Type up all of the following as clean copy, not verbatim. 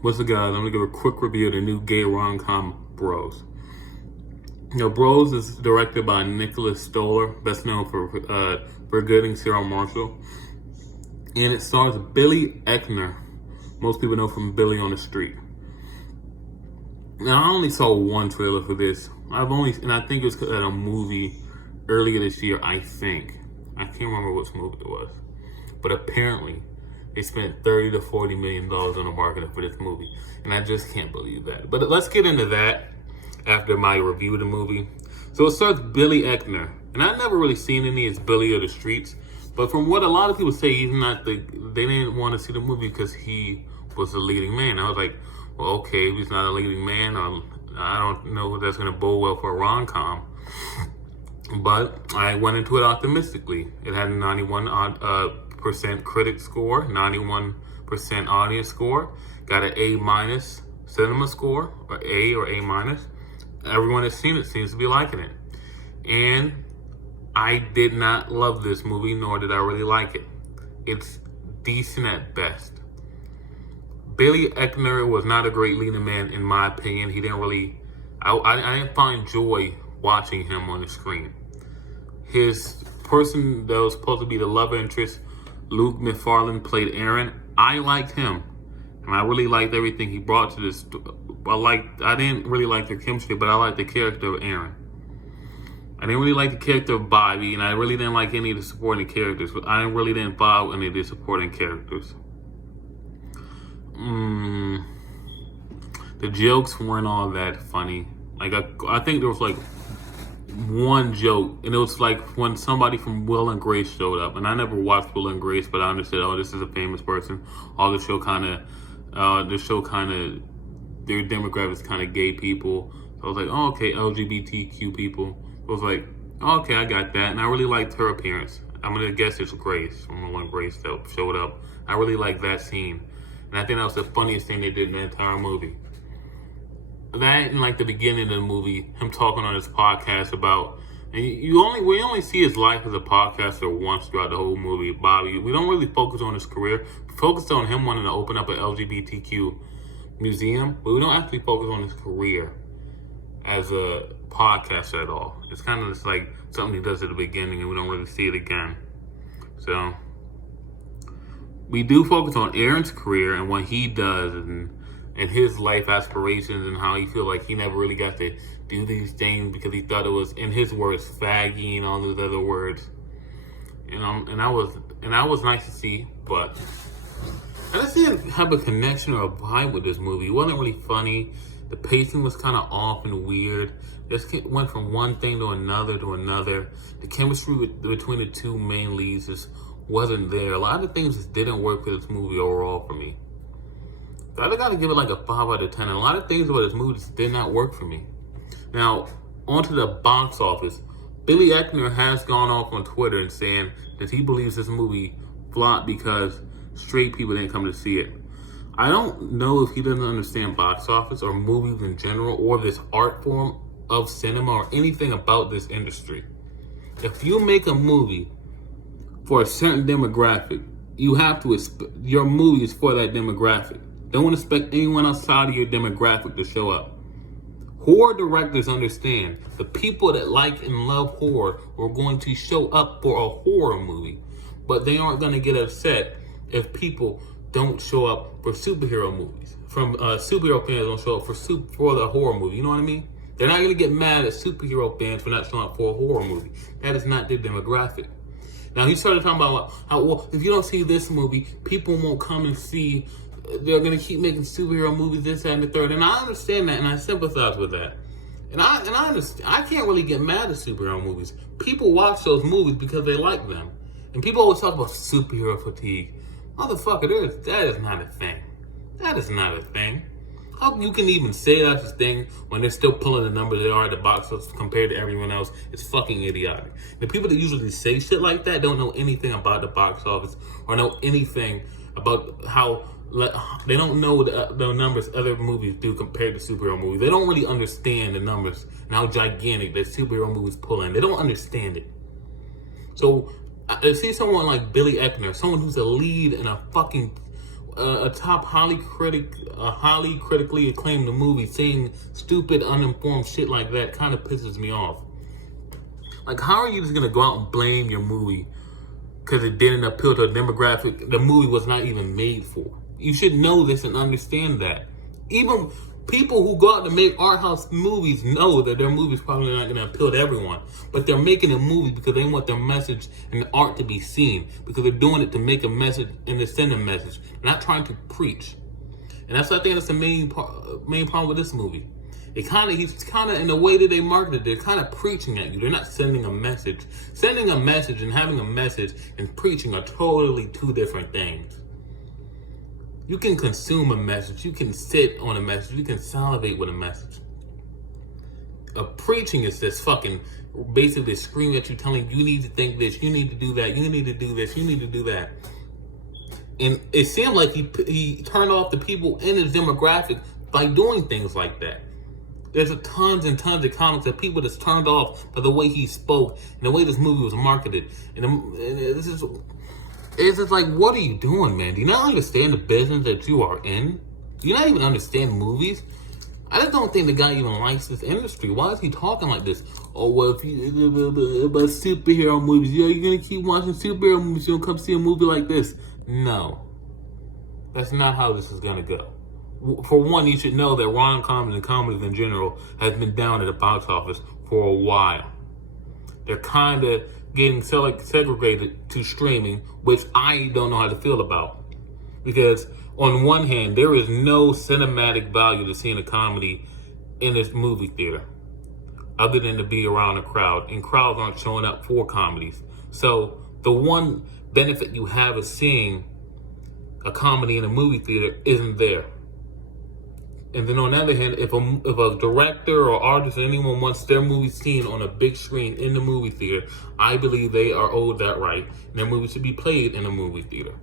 What's the guys? I'm gonna give a quick review of the new gay rom-com Bros. Bros is directed by Nicholas Stoller, best known for Good and Sarah Marshall, and it stars Billy Eichner. Most people know from Billy on the Street. Now, I only saw one trailer for this. I think it was at a movie earlier this year. I can't remember which movie it was, but apparently they spent $30 to $40 million on the marketing for this movie, and I just can't believe that. But let's get into that after my review of the movie. So it starts Billy Eichner, and I've never really seen any as Billy of the Streets, but from what a lot of people say, they didn't want to see the movie because he was the leading man. I was like, well, okay, if he's not a leading man, I don't know if that's going to bode well for a rom-com. But I went into it optimistically. It had a 91% critic score, 91% audience score, got an A- cinema score, or A-. Everyone that's seen it seems to be liking it. And I did not love this movie, nor did I really like it. It's decent at best. Billy Eichner was not a great leading man, in my opinion. He didn't really... I didn't find joy watching him on the screen. His person that was supposed to be the love interest, Luke McFarlane, played Aaron. I liked him, and I really liked everything he brought to this. I didn't really like their chemistry, but I liked the character of Aaron. I didn't really like the character of Bobby, and I really didn't like any of the supporting characters. But I really didn't follow any of the supporting characters. The jokes weren't all that funny. Like I think there was like one joke, and it was like when somebody from Will and Grace showed up, and I never watched Will and Grace, but I understood, oh, this is a famous person. The show kind of, their demographics kind of gay people. So I was like, oh, okay, LGBTQ people. I was like, oh, okay, I got that, and I really liked her appearance. I'm gonna guess it's Grace from Will and Grace that showed up. I really liked that scene, and I think that was the funniest thing they did in the entire movie. That and like the beginning of the movie, him talking on his podcast about, and we only see his life as a podcaster once throughout the whole movie. Bobby, we don't really focus on his career. We focus on him wanting to open up an LGBTQ museum, but we don't actually focus on his career as a podcaster at all. It's kind of just like something he does at the beginning, and we don't really see it again. So we do focus on Aaron's career and what he does, and his life aspirations, and how he feel like he never really got to do these things because he thought it was, in his words, faggy and all those other words. And that was nice to see, but I just didn't have a connection or a vibe with this movie. It wasn't really funny. The pacing was kind of off and weird. Just went from one thing to another to another. The chemistry between the two main leads just wasn't there. A lot of things just didn't work for this movie overall for me. I got to give it like a 5 out of 10. And a lot of things about this movie just did not work for me. Now, onto the box office. Billy Eichner has gone off on Twitter and saying that he believes this movie flopped because straight people didn't come to see it. I don't know if he doesn't understand box office or movies in general or this art form of cinema or anything about this industry. If you make a movie for a certain demographic, you have to your movie is for that demographic. Don't expect anyone outside of your demographic to show up. Horror directors understand the people that like and love horror are going to show up for a horror movie, but they aren't going to get upset if people don't show up for superhero movies. Superhero fans don't show up for the horror movie. You know what I mean? They're not going to get mad at superhero fans for not showing up for a horror movie. That is not their demographic. Now, he started talking about how, well, if you don't see this movie, people won't come and see. They're going to keep making superhero movies, this, that, and the third. And I understand that, and I sympathize with that. And I understand. I can't really get mad at superhero movies. People watch those movies because they like them. And people always talk about superhero fatigue. Motherfucker, that is not a thing. That is not a thing. How you can even say that's a thing when they're still pulling the numbers they are at the box office compared to everyone else? It's fucking idiotic. The people that usually say shit like that don't know anything about the box office or know anything about how. They don't know the numbers other movies do compared to superhero movies. They don't really understand the numbers and how gigantic that superhero movies pull in. They don't understand it. So I see someone like Billy Eichner, someone who's a lead in a fucking a top highly critically acclaimed movie saying stupid, uninformed shit like that kind of pisses me off. Like, how are you just gonna go out and blame your movie because it didn't appeal to a demographic the movie was not even made for? You should know this and understand that. Even people who go out to make art house movies know that their movie's probably not going to appeal to everyone. But they're making a movie because they want their message and the art to be seen. Because they're doing it to make a message and to send a message. Not trying to preach. And I think that's the main problem with this movie. He's kind of, in the way that they market it, they're kind of preaching at you. They're not sending a message. Sending a message and having a message and preaching are totally two different things. You can consume a message. You can sit on a message. You can salivate with a message. Preaching is this fucking basically screaming at you, telling you need to think this, you need to do that, you need to do this, you need to do that. And it seemed like he turned off the people in his demographic by doing things like that. There's tons and tons of comments that people just turned off by the way he spoke and the way this movie was marketed. And this is... It's just like, what are you doing, man? Do you not understand the business that you are in? Do you not even understand movies? I just don't think the guy even likes this industry. Why is he talking like this? Oh, well, if you about superhero movies, you're gonna keep watching superhero movies, you don't come see a movie like this. No. That's not how this is gonna go. For one, you should know that rom-coms and comedies in general has been down at the box office for a while. They're kind of getting segregated to streaming, which I don't know how to feel about. Because on one hand, there is no cinematic value to seeing a comedy in this movie theater other than to be around a crowd. And crowds aren't showing up for comedies. So the one benefit you have of seeing a comedy in a movie theater isn't there. And then on the other hand, if a director or artist or anyone wants their movie seen on a big screen in the movie theater, I believe they are owed that right. And their movie should be played in a movie theater.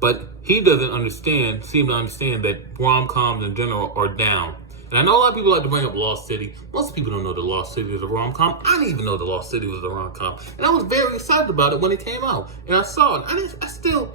But he doesn't seem to understand that rom-coms in general are down. And I know a lot of people like to bring up Lost City. Most people don't know that Lost City is a rom-com. I didn't even know that Lost City was a rom-com. And I was very excited about it when it came out. And I saw it.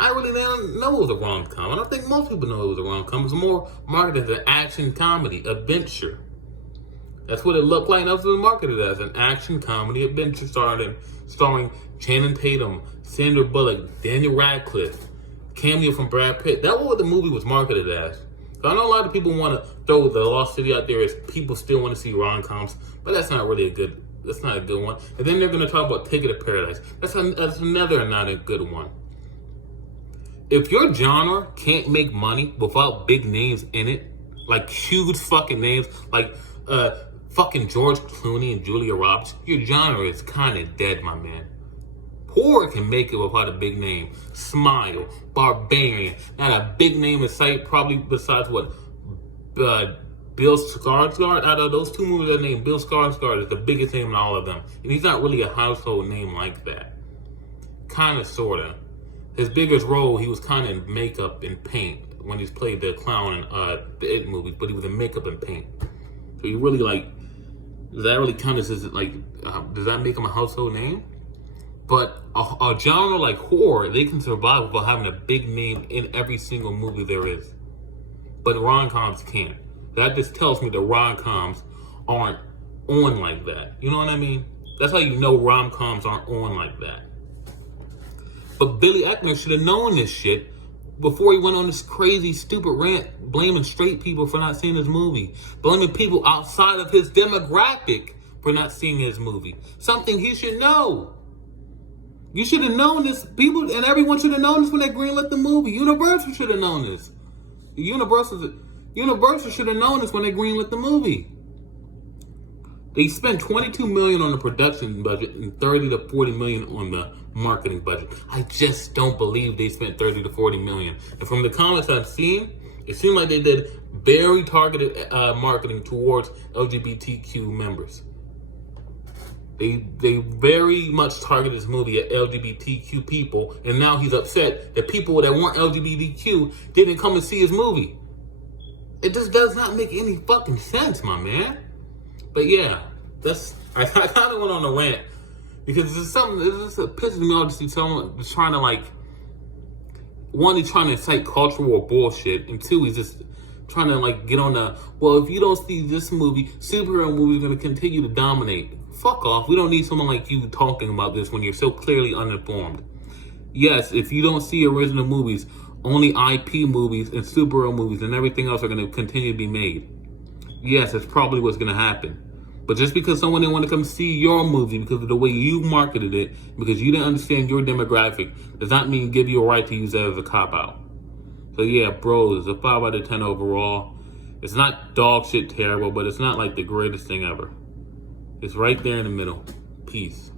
I really didn't know it was a rom-com. I don't think most people know it was a rom-com. It was more marketed as an action comedy, adventure. That's what it looked like. That's what it was marketed as, an action comedy adventure starring Channing Tatum, Sandra Bullock, Daniel Radcliffe, cameo from Brad Pitt. That was what the movie was marketed as. So I know a lot of people want to throw the Lost City out there as people still want to see rom-coms, but that's not a good one. And then they're going to talk about Ticket to Paradise. That's another not a good one. If your genre can't make money without big names in it, like huge fucking names, like fucking George Clooney and Julia Roberts, your genre is kind of dead, my man. Horror can make it without a big name. Smile, Barbarian, not a big name in sight, probably besides what, Bill Skarsgård. Out of those two movies I named, Bill Skarsgård is the biggest name in all of them. And he's not really a household name like that. Kind of, sort of. His biggest role, he was kind of in makeup and paint when he's played the clown in the It movies, but he was in makeup and paint. So he really does that really count as does that make him a household name? But a genre like horror, they can survive without having a big name in every single movie there is. But rom-coms can't. That just tells me the rom-coms aren't on like that. You know what I mean? That's how you know rom-coms aren't on like that. But Billy Eichner should have known this shit before he went on this crazy, stupid rant blaming straight people for not seeing his movie. Blaming people outside of his demographic for not seeing his movie. Something he should know. You should have known this. People and everyone should have known this when they greenlit the movie. Universal should have known this. Universal should have known this when they greenlit the movie. They spent $22 million on the production budget and $30 to $40 million on the marketing budget. I just don't believe they spent $30 to $40 million. And from the comments I've seen, it seemed like they did very targeted marketing towards LGBTQ members. They very much targeted this movie at LGBTQ people, and now he's upset that people that weren't LGBTQ didn't come and see his movie. It just does not make any fucking sense, my man. But yeah, I kind of went on a rant because it pisses me off to see someone just trying to one, he's trying to incite cultural war bullshit, and two, he's just trying to like get on the, well, if you don't see this movie, superhero movies are going to continue to dominate. Fuck off. We don't need someone like you talking about this when you're so clearly uninformed. Yes, if you don't see original movies, only IP movies and superhero movies and everything else are going to continue to be made. Yes, that's probably what's going to happen. But just because someone didn't want to come see your movie because of the way you marketed it, because you didn't understand your demographic, does not mean give you a right to use that as a cop-out. So yeah, bro, it's a 5 out of 10 overall. It's not dog shit terrible, but it's not like the greatest thing ever. It's right there in the middle. Peace.